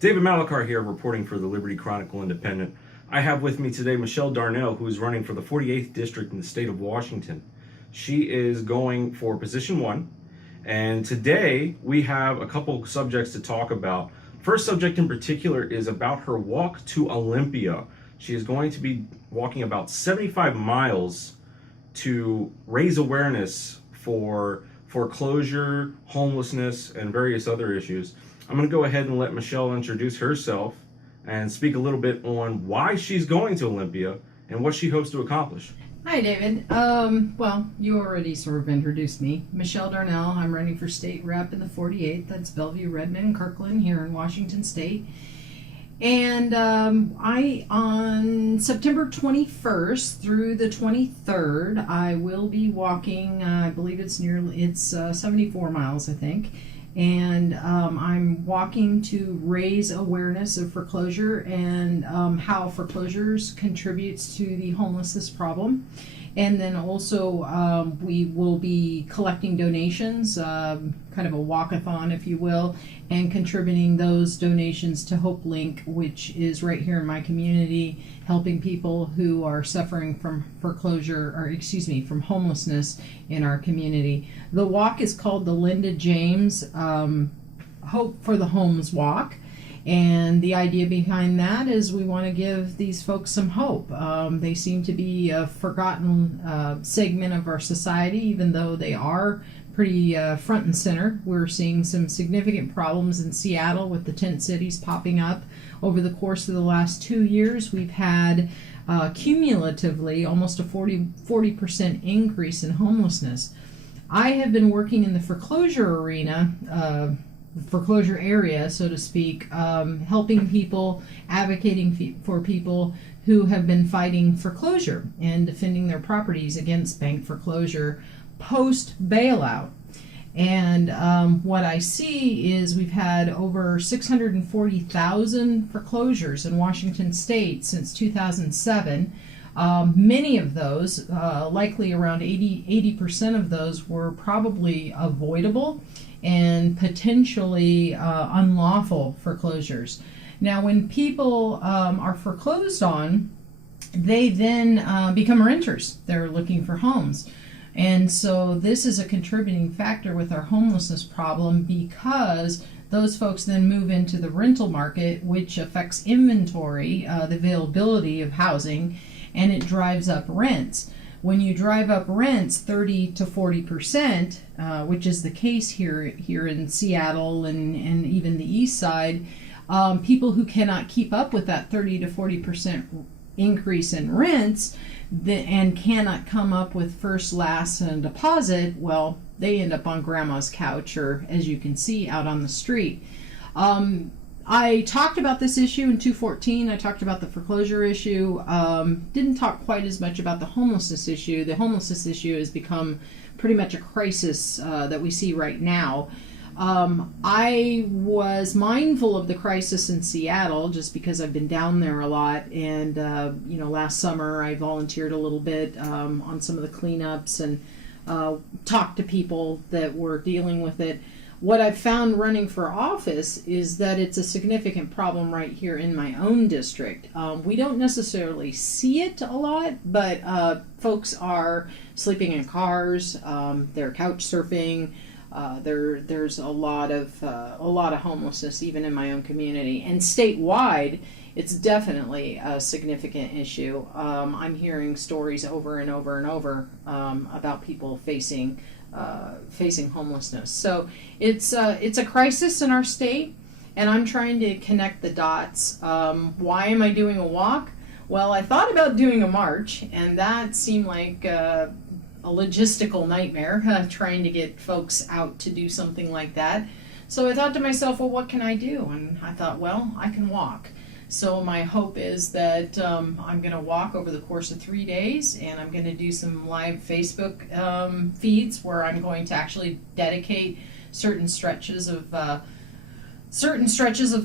David Malachar here, reporting for the Liberty Chronicle Independent. I have with me today Michelle Darnell, who is running for the 48th District in the state of Washington. She is going for position 1, and today we have a couple subjects to talk about. First subject in particular is about her walk to Olympia. She is going to be walking about 75 miles to raise awareness for foreclosure, homelessness, and various other issues. I'm going to go ahead and let Michelle introduce herself and speak a little bit on why she's going to Olympia and what she hopes to accomplish. Hi, David. Well, you already sort of introduced me. Michelle Darnell. I'm running for state rep in the 48th. That's Bellevue, Redmond, and Kirkland here in Washington State. And on September 21st through the 23rd, I will be walking, I believe it's 74 miles, I think. And I'm walking to raise awareness of foreclosure and how foreclosures contributes to the homelessness problem. And then also we will be collecting donations, kind of a walkathon, if you will, and contributing those donations to Hope Link, which is right here in my community, helping people who are suffering from from homelessness in our community. The walk is called the Linda James Hope for the Homes Walk. And the idea behind that is we want to give these folks some hope. They seem to be a forgotten segment of our society, even though they are pretty front and center. We're seeing some significant problems in Seattle with the tent cities popping up. Over the course of the last 2 years, we've had cumulatively almost a 40% increase in homelessness. I have been working in the foreclosure arena, foreclosure area, so to speak, helping people, advocating for people who have been fighting foreclosure and defending their properties against bank foreclosure post bailout. And what I see is we've had over 640,000 foreclosures in Washington State since 2007. Many of those, likely around 80% of those, were probably avoidable and potentially unlawful foreclosures. Now, when people are foreclosed on, they then become renters. They're looking for homes. And so this is a contributing factor with our homelessness problem, because those folks then move into the rental market, which affects inventory, the availability of housing, and it drives up rents. When you drive up rents 30 to 40%, which is the case here in Seattle and even the east side, people who cannot keep up with that 30 to 40% increase in rents and cannot come up with first, last, and deposit, well, they end up on grandma's couch, or as you can see, out on the street. I talked about this issue in 2014. I talked about the foreclosure issue. Didn't talk quite as much about the homelessness issue. The homelessness issue has become pretty much a crisis that we see right now. I was mindful of the crisis in Seattle just because I've been down there a lot, and last summer I volunteered a little bit on some of the cleanups and talked to people that were dealing with it. What I've found running for office is that it's a significant problem right here in my own district. We don't necessarily see it a lot, but folks are sleeping in cars, they're couch surfing. There's a lot of homelessness even in my own community, and statewide it's definitely a significant issue. I'm hearing stories over and over and over about people facing homelessness. So it's a crisis in our state, and I'm trying to connect the dots. Why am I doing a walk? Well, I thought about doing a march, and that seemed like a logistical nightmare, trying to get folks out to do something like that. So I thought to myself, well, what can I do? And I thought, well, I can walk. So my hope is that I'm going to walk over the course of 3 days, and I'm going to do some live Facebook feeds where I'm going to actually dedicate certain stretches of the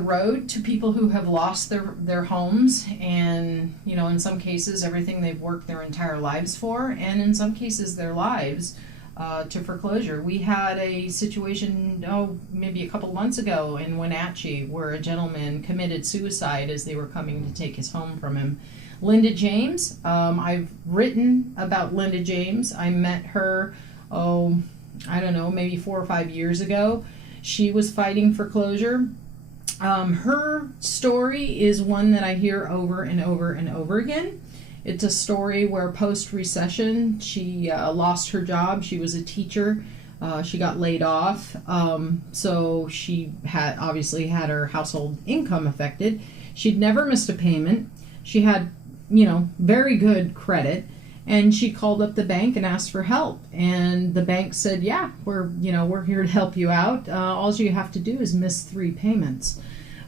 road to people who have lost their homes, and in some cases everything they've worked their entire lives for, and in some cases their lives to foreclosure. We had a situation, maybe a couple months ago in Wenatchee, where a gentleman committed suicide as they were coming to take his home from him. Linda James, I've written about Linda James. I met her, I don't know, maybe 4 or 5 years ago. She was fighting foreclosure. Her story is one that I hear over and over and over again. It's a story where post-recession, she lost her job. She was a teacher. She got laid off. So she had obviously had her household income affected. She'd never missed a payment. She had, very good credit. And she called up the bank and asked for help. And the bank said, yeah, we're here to help you out. All you have to do is miss 3 payments.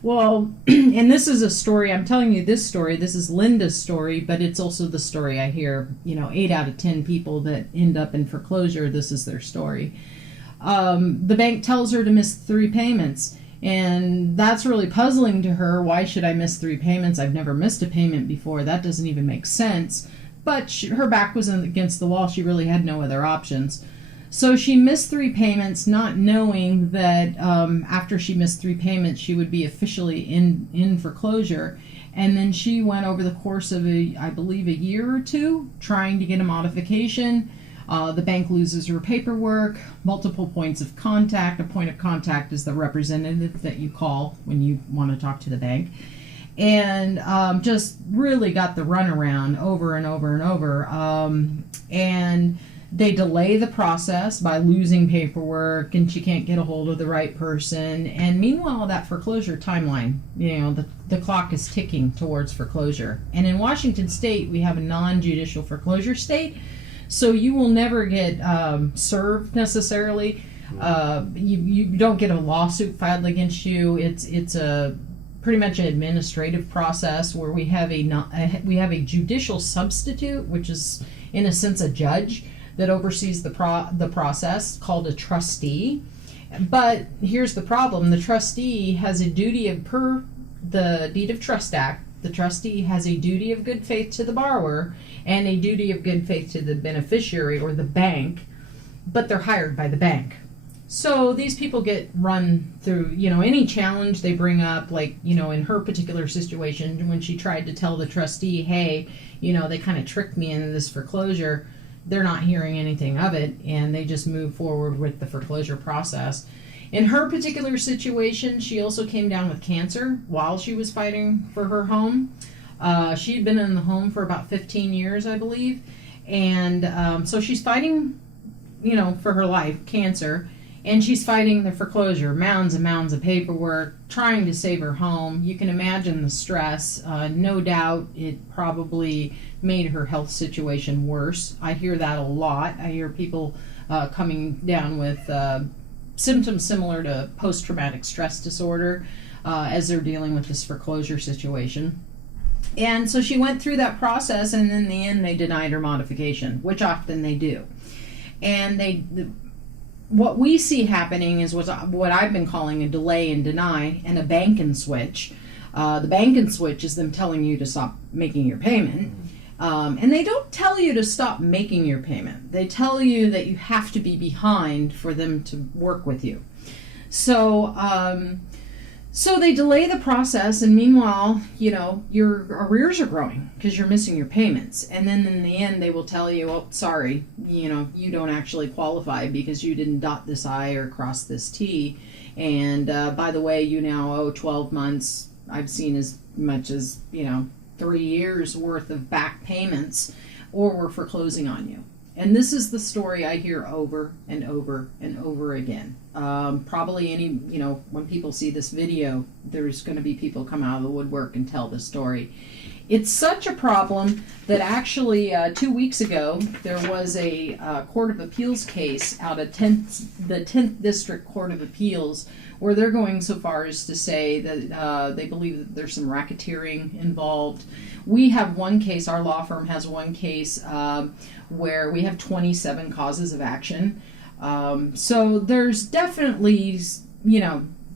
Well, and this is a story, I'm telling you this story, this is Linda's story, but it's also the story I hear, 8 out of 10 people that end up in foreclosure, this is their story. The bank tells her to miss 3 payments, and that's really puzzling to her. Why should I miss 3 payments? I've never missed a payment before. That doesn't even make sense. But her back was against the wall. She really had no other options. So she missed 3 payments, not knowing that after she missed 3 payments, she would be officially in foreclosure. And then she went over the course of, I believe, a year or 2 trying to get a modification. The bank loses her paperwork, multiple points of contact. A point of contact is the representative that you call when you want to talk to the bank. And just really got the runaround over and over and over. And they delay the process by losing paperwork, and she can't get a hold of the right person. And meanwhile, that foreclosure timeline, the clock is ticking towards foreclosure. And in Washington State, we have a non-judicial foreclosure state, so you will never get served necessarily. You don't get a lawsuit filed against you. It's a pretty much an administrative process where we have a judicial substitute, which is in a sense a judge that oversees the process, called a trustee. But here's the problem: the trustee has a duty per the Deed of Trust Act. The trustee has a duty of good faith to the borrower and a duty of good faith to the beneficiary or the bank, but they're hired by the bank. So these people get run through, any challenge they bring up, like, in her particular situation, when she tried to tell the trustee, hey, they kind of tricked me into this foreclosure, they're not hearing anything of it, and they just move forward with the foreclosure process. In her particular situation, she also came down with cancer while she was fighting for her home. She had been in the home for about 15 years, I believe, and so she's fighting, for her life, cancer. And she's fighting the foreclosure, mounds and mounds of paperwork, trying to save her home. You can imagine the stress. No doubt it probably made her health situation worse. I hear that a lot. I hear people coming down with symptoms similar to post-traumatic stress disorder as they're dealing with this foreclosure situation. And so she went through that process, and in the end they denied her modification, which often they do. And what we see happening is what I've been calling a delay and deny and a bank and switch. The bank and switch is them telling you to stop making your payment. And they don't tell you to stop making your payment. They tell you that you have to be behind for them to work with you. So they delay the process, and meanwhile, your arrears are growing because you're missing your payments. And then in the end, they will tell you, oh, sorry, you don't actually qualify because you didn't dot this I or cross this T. And by the way, you now owe 12 months. I've seen as much as, 3 years worth of back payments, or we're foreclosing on you. And this is the story I hear over and over and over again. Probably when people see this video, there's going to be people come out of the woodwork and tell the story. It's such a problem that actually 2 weeks ago, there was a Court of Appeals case out of the 10th District Court of Appeals, where they're going so far as to say that they believe that there's some racketeering involved. We have one case, our law firm has one case where we have 27 causes of action. So there's definitely,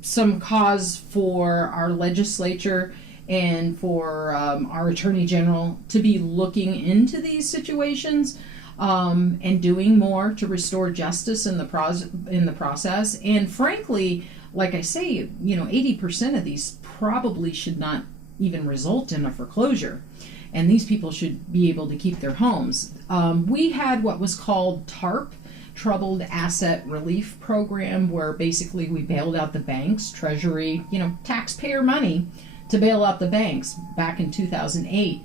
some cause for our legislature and for our Attorney General to be looking into these situations. and doing more to restore justice in the process. And frankly, like I say, 80% of these probably should not even result in a foreclosure. And these people should be able to keep their homes. We had what was called TARP, Troubled Asset Relief Program, where basically we bailed out the banks, Treasury, taxpayer money to bail out the banks back in 2008.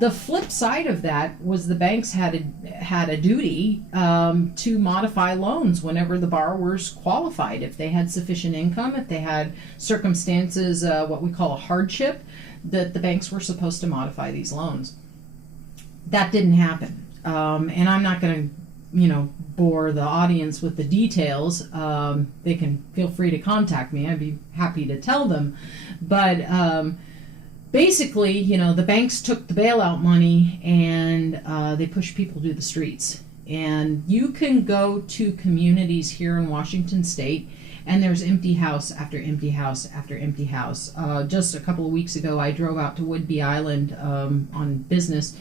The flip side of that was the banks had a duty to modify loans whenever the borrowers qualified. If they had sufficient income, if they had circumstances, what we call a hardship, that the banks were supposed to modify these loans. That didn't happen. And I'm not going to, bore the audience with the details. They can feel free to contact me. I'd be happy to tell them. But basically, the banks took the bailout money and they pushed people to the streets. And you can go to communities here in Washington State, and there's empty house after empty house after empty house. Just a couple of weeks ago, I drove out to Whidbey Island on business,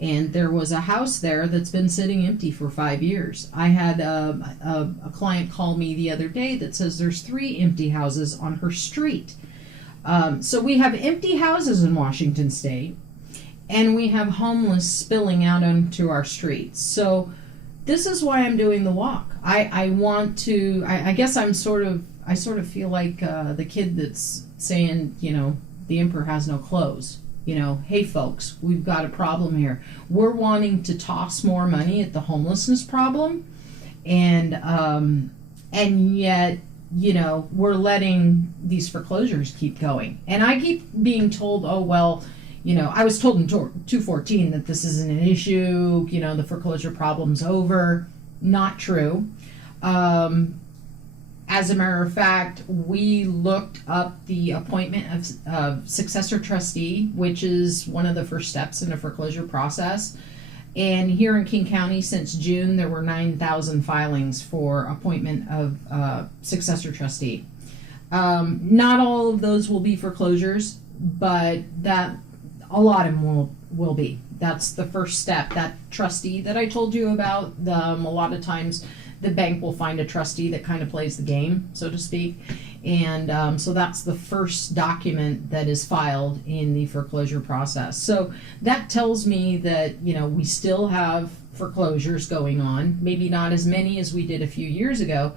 and there was a house there that's been sitting empty for 5 years. I had a client call me the other day that says there's 3 empty houses on her street. So we have empty houses in Washington State, and we have homeless spilling out onto our streets. So this is why I'm doing the walk. I want to, I guess I sort of feel like the kid that's saying, the emperor has no clothes. Hey folks, we've got a problem here. We're wanting to toss more money at the homelessness problem, and yet, we're letting these foreclosures keep going. And I keep being told, oh, well, I was told in 214 that this isn't an issue, the foreclosure problem's over. Not true. As a matter of fact, we looked up the appointment of successor trustee, which is one of the first steps in a foreclosure process. And here in King County, since June, there were 9,000 filings for appointment of successor trustee. Not all of those will be foreclosures, but a lot of them will be. That's the first step. That trustee that I told you about, a lot of times the bank will find a trustee that kind of plays the game, so to speak. And so that's the first document that is filed in the foreclosure process. So that tells me that, we still have foreclosures going on, maybe not as many as we did a few years ago,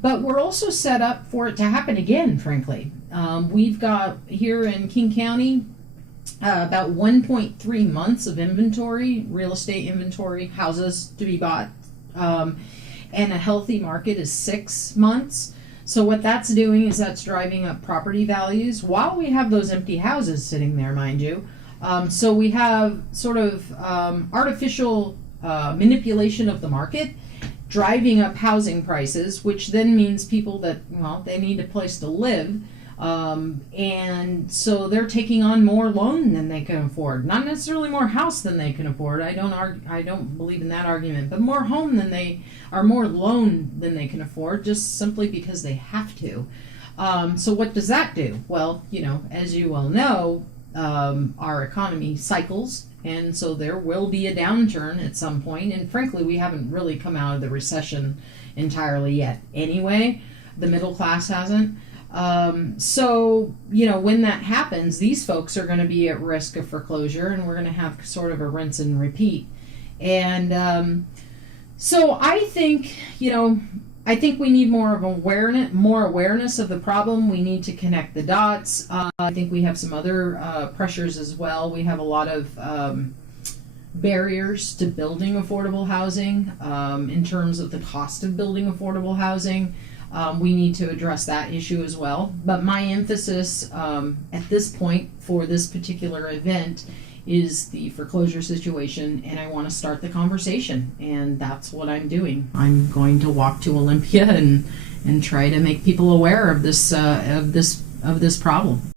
but we're also set up for it to happen again, frankly. We've got here in King County about 1.3 months of inventory, real estate inventory, houses to be bought, and a healthy market is 6 months. So what that's doing is that's driving up property values while we have those empty houses sitting there, mind you. So we have sort of artificial manipulation of the market, driving up housing prices, which then means people that, they need a place to live. And so they're taking on more loan than they can afford. Not necessarily more house than they can afford. I don't believe in that argument, but more more loan than they can afford, just simply because they have to. So what does that do? Well, as you well know, our economy cycles, and so there will be a downturn at some point. And frankly, we haven't really come out of the recession entirely yet. Anyway, the middle class hasn't. So, when that happens, these folks are going to be at risk of foreclosure, and we're going to have sort of a rinse and repeat. And so I think, we need more awareness of the problem. We need to connect the dots. I think we have some other pressures as well. We have a lot of barriers to building affordable housing in terms of the cost of building affordable housing. We need to address that issue as well. But my emphasis at this point for this particular event is the foreclosure situation, and I want to start the conversation, and that's what I'm doing. I'm going to walk to Olympia and try to make people aware of this problem.